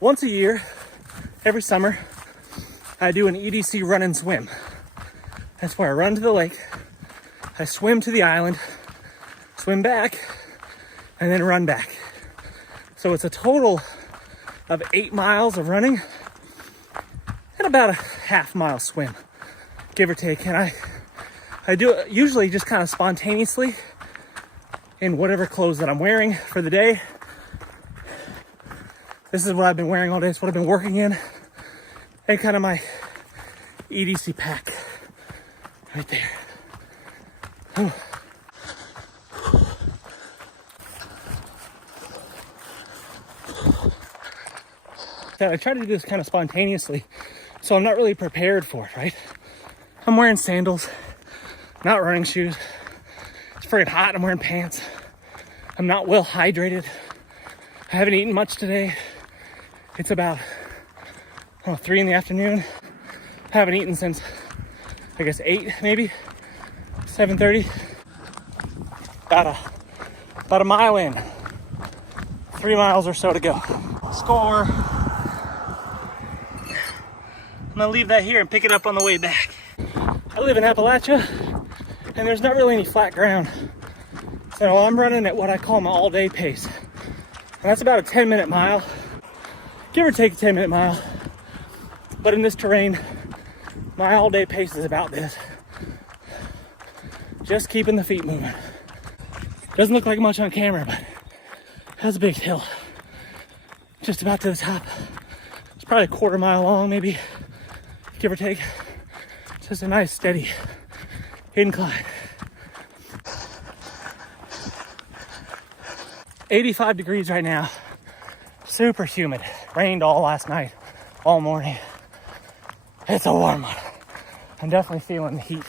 Once a year, every summer, I do an EDC run and swim. That's where I run to the lake, I swim to the island, swim back, and then run back. So it's a total of 8 miles of running and about a half-mile swim, give or take. And I do it usually just kind of spontaneously in whatever clothes that I'm wearing for the day. This is what I've been wearing all day. It's what I've been working in. And kind of my EDC pack right there. Whew. I try to do this kind of spontaneously, so I'm not really prepared for it, right? I'm wearing sandals, not running shoes. It's freaking hot. I'm wearing pants. I'm not well hydrated. I haven't eaten much today. It's about 3 in the afternoon. I haven't eaten since, I guess, 8 maybe, 7:30. About a mile in. 3 miles or so to go. Score. I'm gonna leave that here and pick it up on the way back. I live in Appalachia and there's not really any flat ground. So I'm running at what I call my all-day pace. And that's about a 10-minute mile, give or take a 10-minute mile. But in this terrain, my all-day pace is about this. Just keeping the feet moving. Doesn't look like much on camera, but that's a big hill. Just about to the top. It's probably a quarter mile long, maybe, give or take. It's just a nice, steady incline. 85 degrees right now. Super humid. Rained all last night, all morning. It's a warm one. I'm definitely feeling the heat.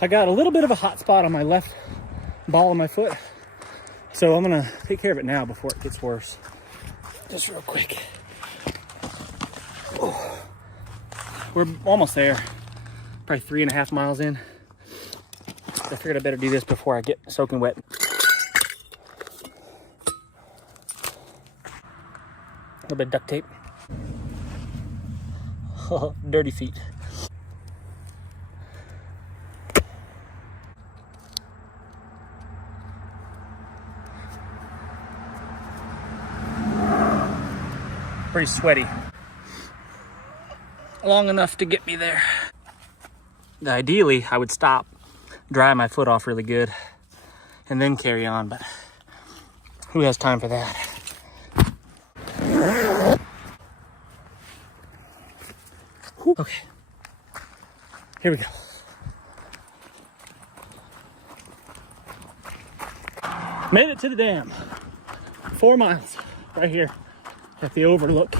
I got a little bit of a hot spot on my left ball of my foot, so I'm gonna take care of it now before it gets worse. Just real quick. Oh. We're almost there, probably 3.5 miles in. I figured I better do this before I get soaking wet. A little bit of duct tape. Oh, dirty feet. Pretty sweaty. Long enough to get me there. Ideally, I would stop, dry my foot off really good, and then carry on, but who has time for that? Okay, here we go. Made it to the dam. 4 miles right here at the overlook.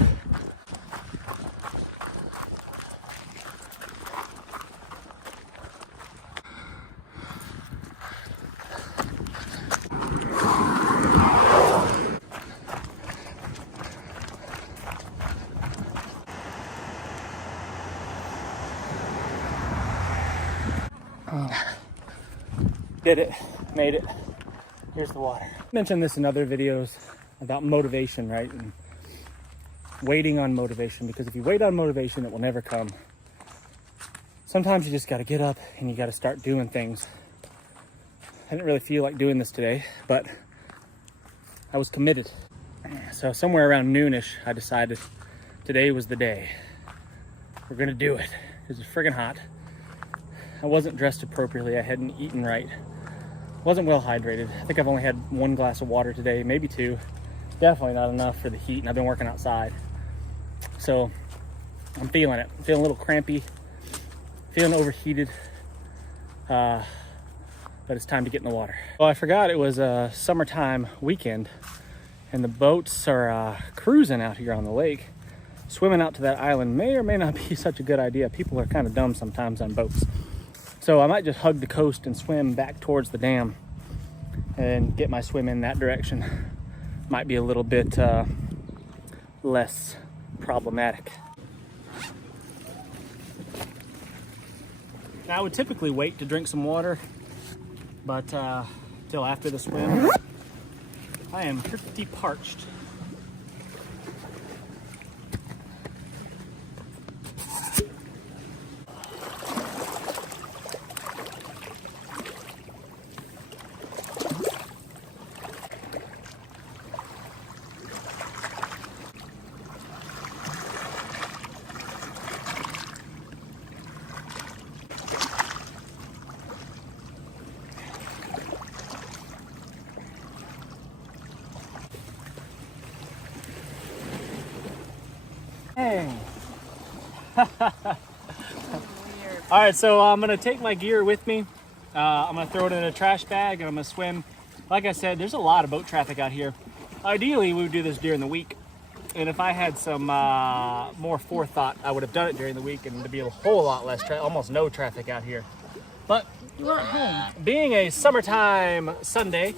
Did it, made it. Here's the water. I mentioned this in other videos about motivation, right? And waiting on motivation, because if you wait on motivation, it will never come. Sometimes you just got to get up and you got to start doing things. I didn't really feel like doing this today, but I was committed. So somewhere around noonish, I decided today was the day. We're gonna do it. It was friggin' hot. I wasn't dressed appropriately. I hadn't eaten right. Wasn't well hydrated. I think I've only had 1 glass of water today, maybe 2. Definitely not enough for the heat, and I've been working outside. So I'm feeling it. I'm feeling a little crampy, feeling overheated, but it's time to get in the water. Well, I forgot it was a summertime weekend, and the boats are cruising out here on the lake. Swimming out to that island may or may not be such a good idea. People are kind of dumb sometimes on boats. So I might just hug the coast and swim back towards the dam and get my swim in that direction. Might be a little bit less problematic. Now, I would typically wait to drink some water But till after the swim, I am pretty parched. Dang. All right, so I'm gonna take my gear with me. I'm gonna throw it in a trash bag and I'm gonna swim. Like I said, there's a lot of boat traffic out here. Ideally, we would do this during the week. And if I had some more forethought, I would have done it during the week and there'd be a whole lot less, almost no traffic out here. But we're at home. Being a summertime Sunday,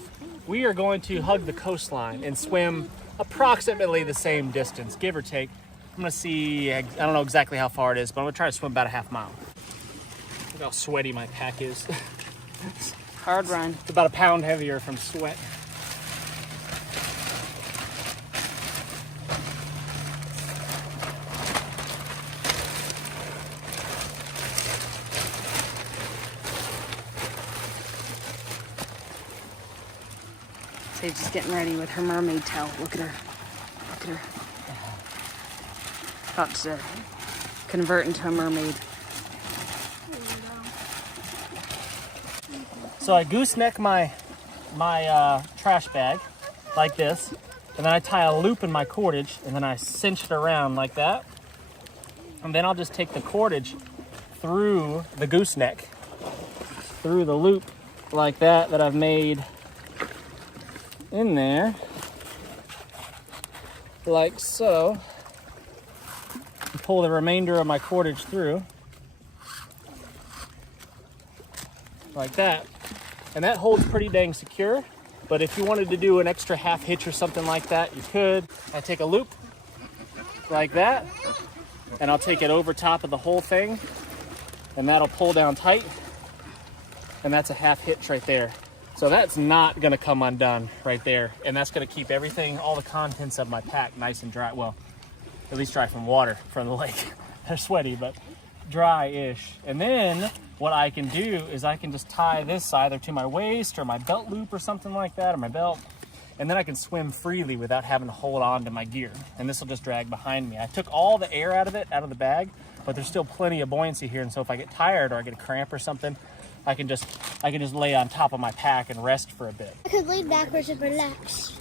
we are going to hug the coastline and swim approximately the same distance, give or take. I'm gonna see, I don't know exactly how far it is, but I'm gonna try to swim about a half mile. Look how sweaty my pack is. Hard run. It's about a pound heavier from sweat. Sage's getting ready with her mermaid towel. Look at her. Look at her. About to convert into a mermaid. So I gooseneck my trash bag like this, and then I tie a loop in my cordage, and then I cinch it around like that. And then I'll just take the cordage through the gooseneck, through the loop like that I've made in there, like so. Pull the remainder of my cordage through like that, and that holds pretty dang secure. But if you wanted to do an extra half hitch or something like that, you could. I take a loop like that and I'll take it over top of the whole thing, and that'll pull down tight, and that's a half hitch right there. So that's not gonna come undone right there, and that's gonna keep everything, all the contents of my pack nice and dry. Well, at least dry from water from the lake. They're sweaty, but dry-ish. And then what I can do is I can just tie this either to my waist or my belt loop or something like that, or my belt, and then I can swim freely without having to hold on to my gear. And this will just drag behind me. I took all the air out of it, out of the bag, but there's still plenty of buoyancy here. And so if I get tired or I get a cramp or something, I can just lay on top of my pack and rest for a bit. I could lay backwards and relax.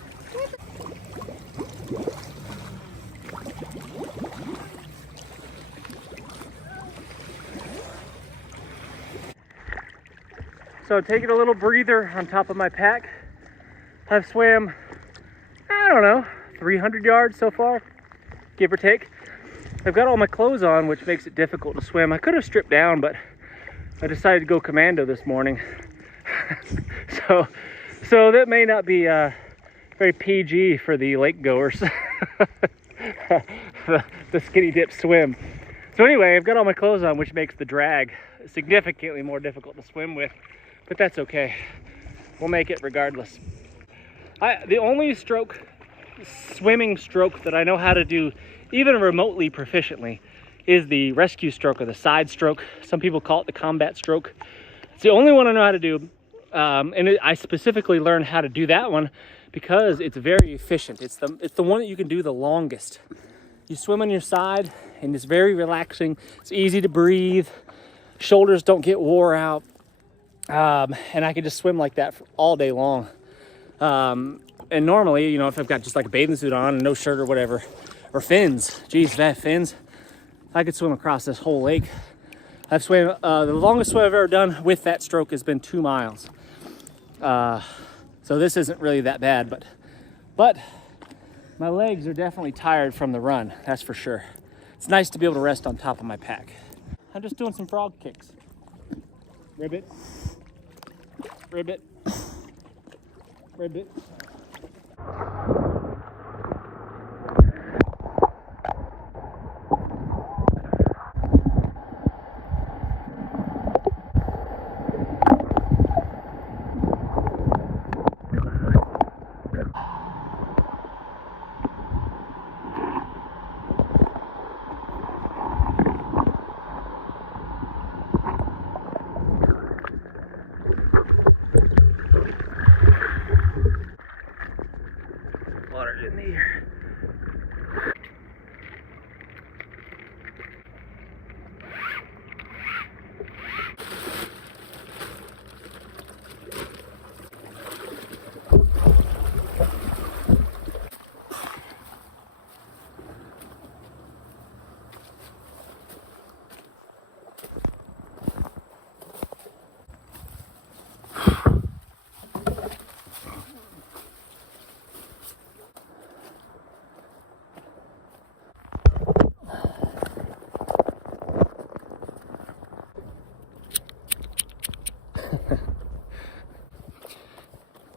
So taking a little breather on top of my pack. I've swam, I don't know, 300 yards so far, give or take. I've got all my clothes on, which makes it difficult to swim. I could have stripped down, but I decided to go commando this morning. so that may not be very PG for the lake goers, the skinny dip swim. So anyway, I've got all my clothes on, which makes the drag significantly more difficult to swim with, but that's okay. We'll make it regardless. The only swimming stroke that I know how to do, even remotely proficiently, is the rescue stroke or the side stroke. Some people call it the combat stroke. It's the only one I know how to do. I specifically learned how to do that one because it's very efficient. It's the one that you can do the longest. You swim on your side and it's very relaxing. It's easy to breathe. Shoulders don't get wore out. And I can just swim like that all day long. And normally, you know, if I've got just like a bathing suit on and no shirt or whatever, or fins, geez, if I have fins, I could swim across this whole lake. I've swam, the longest swim I've ever done with that stroke has been 2 miles. So this isn't really that bad, but my legs are definitely tired from the run, that's for sure. It's nice to be able to rest on top of my pack. I'm just doing some frog kicks. Ribbit, ribbit, ribbit.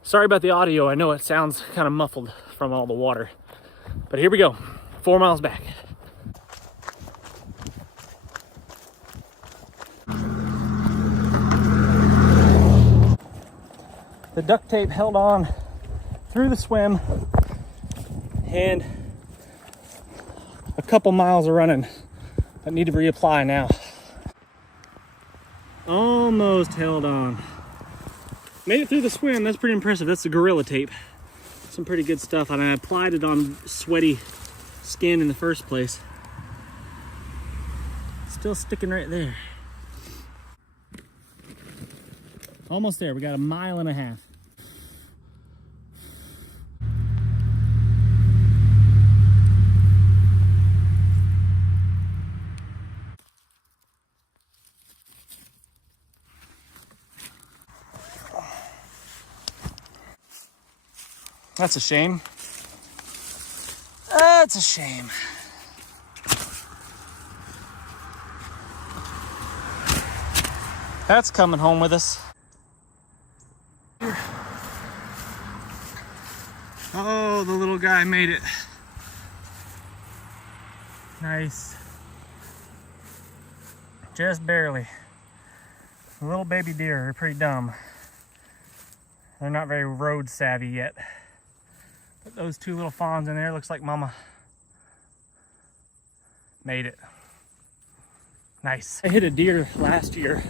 Sorry about the audio. I know it sounds kind of muffled from all the water. But here we go. 4 miles back. The duct tape held on through the swim, and a couple miles of running. I need to reapply now. Almost held on. Made it through the swim. That's pretty impressive. That's the Gorilla Tape. Some pretty good stuff. And I applied it on sweaty skin in the first place. Still sticking right there. Almost there. We got 1.5 miles. That's a shame. That's a shame. That's coming home with us. Oh, the little guy made it. Nice. Just barely. The little baby deer are pretty dumb. They're not very road savvy yet. But those 2 little fawns in there, looks like mama made it. Nice. I hit a deer last year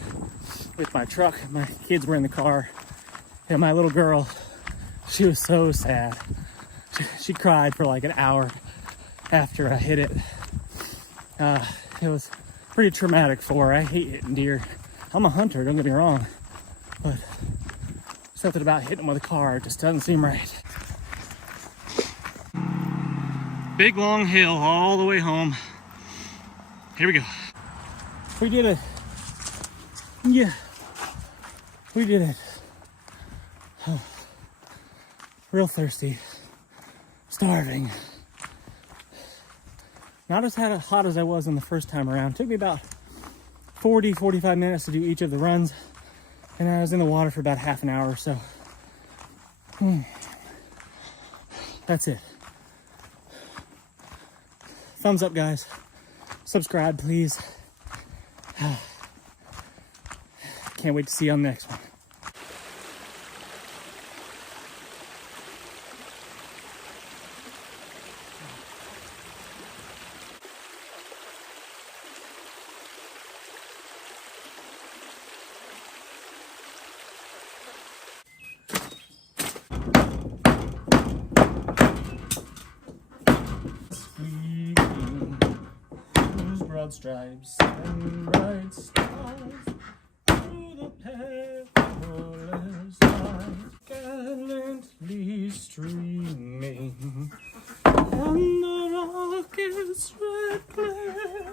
with my truck. My kids were in the car. And my little girl, she was so sad. She cried for like an hour after I hit it. It was pretty traumatic for her. I hate hitting deer. I'm a hunter, don't get me wrong. But something about hitting them with a car just doesn't seem right. Big long hill all the way home. Here we go. We did it. Yeah, we did it. Oh, real thirsty, starving. Not as hot as I was in the first time around. Took me about 40-45 minutes to do each of the runs, and I was in the water for about half an hour or so. That's it. Thumbs up, guys. Subscribe, please. Can't wait to see you on the next one. Broad stripes and bright stars through the perilous night, gallantly streaming on the rocket's red glare.